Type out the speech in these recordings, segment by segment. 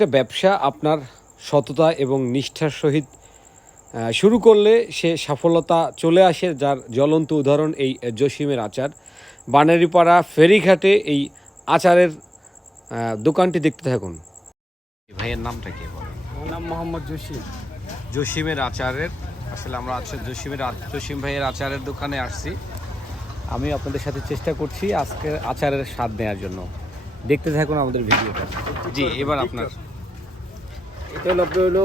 একটা ব্যবসা আপনার সততা এবং নিষ্ঠার সহিত শুরু করলে সে সফলতা চলে আসে, যার জ্বলন্ত উদাহরণ এই জসিমের আচার। বানারীপাড়া ফেরিঘাটে এই আচারের দোকানটি দেখতে থাকুন। ভাইয়ের নামটা কি বলেন? আমার নাম মোহাম্মদ জসিম। জসিমের আচারের, আসলে আমরা জসিম ভাইয়ের আচারের দোকানে আসছি। আমি আপনাদের সাথে চেষ্টা করছি আজকের আচারের স্বাদ নেওয়ার জন্য। দেখতে থাকুন আমাদের ভিডিওটা। জি, এবার আপনার এটা হলো আপনার হলো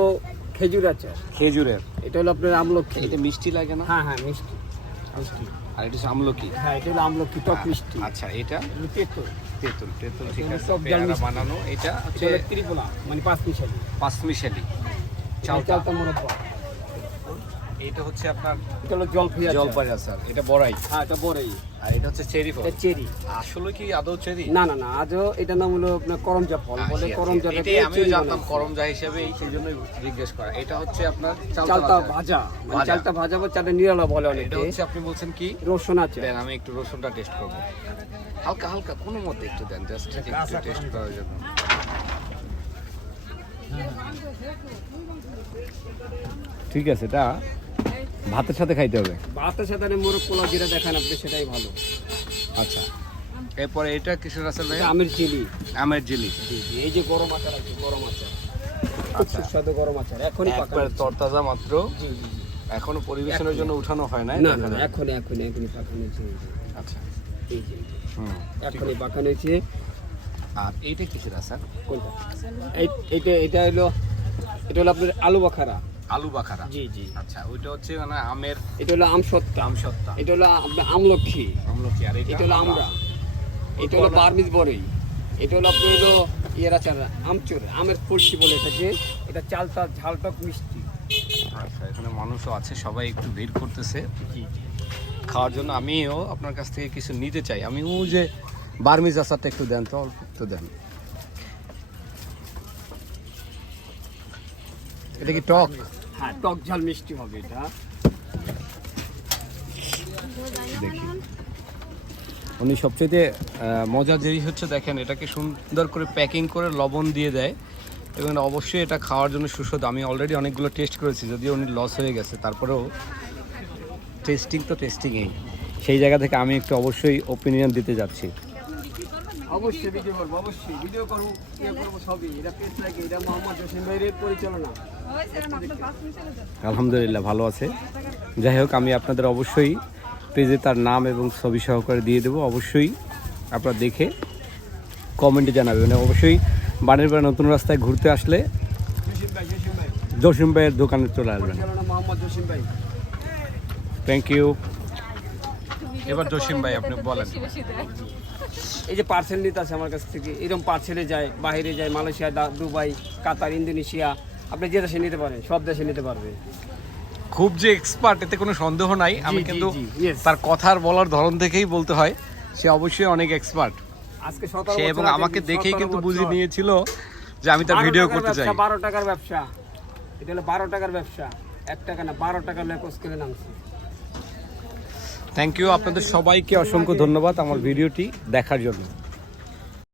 খেজুর আচার। খেজুরের, এটা হলো আপনার আমলকি। এটা মিষ্টি লাগে না? হ্যাঁ হ্যাঁ, মিষ্টি মিষ্টি। আর এটা হচ্ছে আমলকি। হ্যাঁ, এটা হলো আমলকি, টক মিষ্টি। আচ্ছা, এটা তেঁতুল। তেঁতুল ঠিক এটা আছে। টক জাল পেয়ারা মিষ্টি। বানানো, এটা এটা হচ্ছে হলো ত্রিপলা, মানে পাঁচমিশালি। পাঁচমিশালি চালটা চালটা। মোরব্বা। এটা হচ্ছে আপনার এটা হলো জলপাই আচার। জলপাই আচার, এটা বড়াই। হ্যাঁ, এটা বড়াই। আর এটা হচ্ছে চেরি ফল। এটা চেরি। আসলে কি আদৌ চেরি? না না না, আজও এটার নাম হলো আপনার করমজা ফল বলে। করমজা এটাই আমিও জানতাম করমজা হিসেবে, সেই জন্যই জিজ্ঞেস করা। এটা হচ্ছে আপনার চালটা ভাজা, মানে ভাজা। চালটা ভাজা বা চালটা নিরালা বলে এটা অনেকে। হচ্ছে আপনি বলছেন কি রসুন আছে। দেন, আমি একটু রসুনটা টেস্ট করব। হালকা হালকা কোনো মধ্যে একটু দেন, জাস্ট একটু টেস্ট করার জন্য। ঠিক আছে, এটা ভাতের সাথে খাইতে হবে। ভাতের সাথে মোরগ পোলাও যেটা দেখেন আপনি, সেটাই ভালো। আচ্ছা, এরপরে এটা কিসের আচার ভাই? এটা আমের চিলি। আমের জিলি। জি জি, এই যে গরম আচার আছে, গরম আচার। খুব সুস্বাদু গরম আচার, এখনই পাকা একবার হয়েছে। তরতাজা মাত্র, জি জি জি। এখনো পরিবেশনের জন্য উঠানো হয় না। না না না, এখনই পাকানো হয়েছে। আচ্ছা, এই যে হুম। এখনই পাকানো হয়েছে। আর এইটা কিসের আচার? কোনটা? এটা হলো আপনার আলু বাখারা। আলু বাখারা। জি জি। আচ্ছা, ওইটা হচ্ছে মানে আমের এটা হলো আমসত্তা। আমসত্তা। এটা হলো আপনার আমলক্ষী। আমলকি। আর এটা হলো আমরা। এটা হলো বার্মিজ বড়ই। এটা হলো আপনার হলো ইয়ের আচার, আমচুর, আমের ফুলসি বলে এটাকে। এটা চালটা ঝালটক মিষ্টি। আচ্ছা, এখানে মানুষও আছে, সবাই একটু ভিড় করতেছে জি জি। খাওয়ার জন্য। আমিও আপনার কাছ থেকে কিছু নিতে চাই। আমি ও যে বার্মিজ আচারটা একটু দেন তো, অল্প একটু দেন। এটা কি টক? হ্যাঁ, টক ঝাল মিষ্টি হবে এটা। দেখি, উনি সবচেয়ে মজার জিনিস হচ্ছে দেখেন, এটাকে সুন্দর করে প্যাকিং করে লবণ দিয়ে দেয়, এবং অবশ্যই এটা খাওয়ার জন্য সুস্বাদু। আমি অলরেডি অনেকগুলো টেস্ট করেছি, যদিও উনি লস হয়ে গেছে, তারপরেও টেস্টিং তো টেস্টিংই। সেই জায়গা থেকে আমি একটু অবশ্যই ওপিনিয়ন দিতে যাচ্ছি। অবশ্যই ভিডিও করবো, অবশ্যই ভিডিও করবো, ইয়ে করবো সবই। এটা পেজ লাগে, এটা মোহাম্মদ জসিম ভাইয়ের পরিচালনা। আলহামদুলিল্লাহ, ভালো আছে। যাই হোক, আমি আপনাদের অবশ্যই পেজে তার নাম এবং ছবি সহকারে দিয়ে দেবো। অবশ্যই আপনারা দেখে কমেন্টে জানাবেন। অবশ্যই বাণীরপাড়া নতুন রাস্তায় ঘুরতে আসলে জসিম ভাইয়ের দোকানে চলে আসবেন। পরিচালনা মোহাম্মদ জসিম ভাই। Thank you. এবার জসিম ভাই আপনি বলেন। এই যে পার্সেল নিতে আসে আমার কাছ থেকে, এরকম পার্সেলে যায়, বাইরে যায়, মালয়েশিয়া, দুবাই, কাতার, ইন্দোনেশিয়া, আপনি যে দেশে নিতে পারেন, সব দেশে নিতে পারবে। খুব যে এক্সপার্ট এতে কোনো সন্দেহ নাই। আমি জি, কিন্তু জি, yes. তার কথার বলার ধরন দেখেই বলতে হয়, সে অবশ্যই অনেক এক্সপার্ট। আজকে 17 সে বছর এবং আগে, আমাকে দেখেই 17 কিন্তু বছর। বুঝিয়ে নিয়েছিল যে আমি তার 12 ভিডিও টাকার করতে চাই। ব্যবসা, 12 টাকার ব্যবসা। এটা হলো 12 টাকার ব্যবসা, 1 টাকা না, 12 টাকার লেকস কিনে নামছে। Thank you. আপনাদের সবাইকে অসংখ্য ধন্যবাদ আমার ভিডিওটি দেখার জন্য।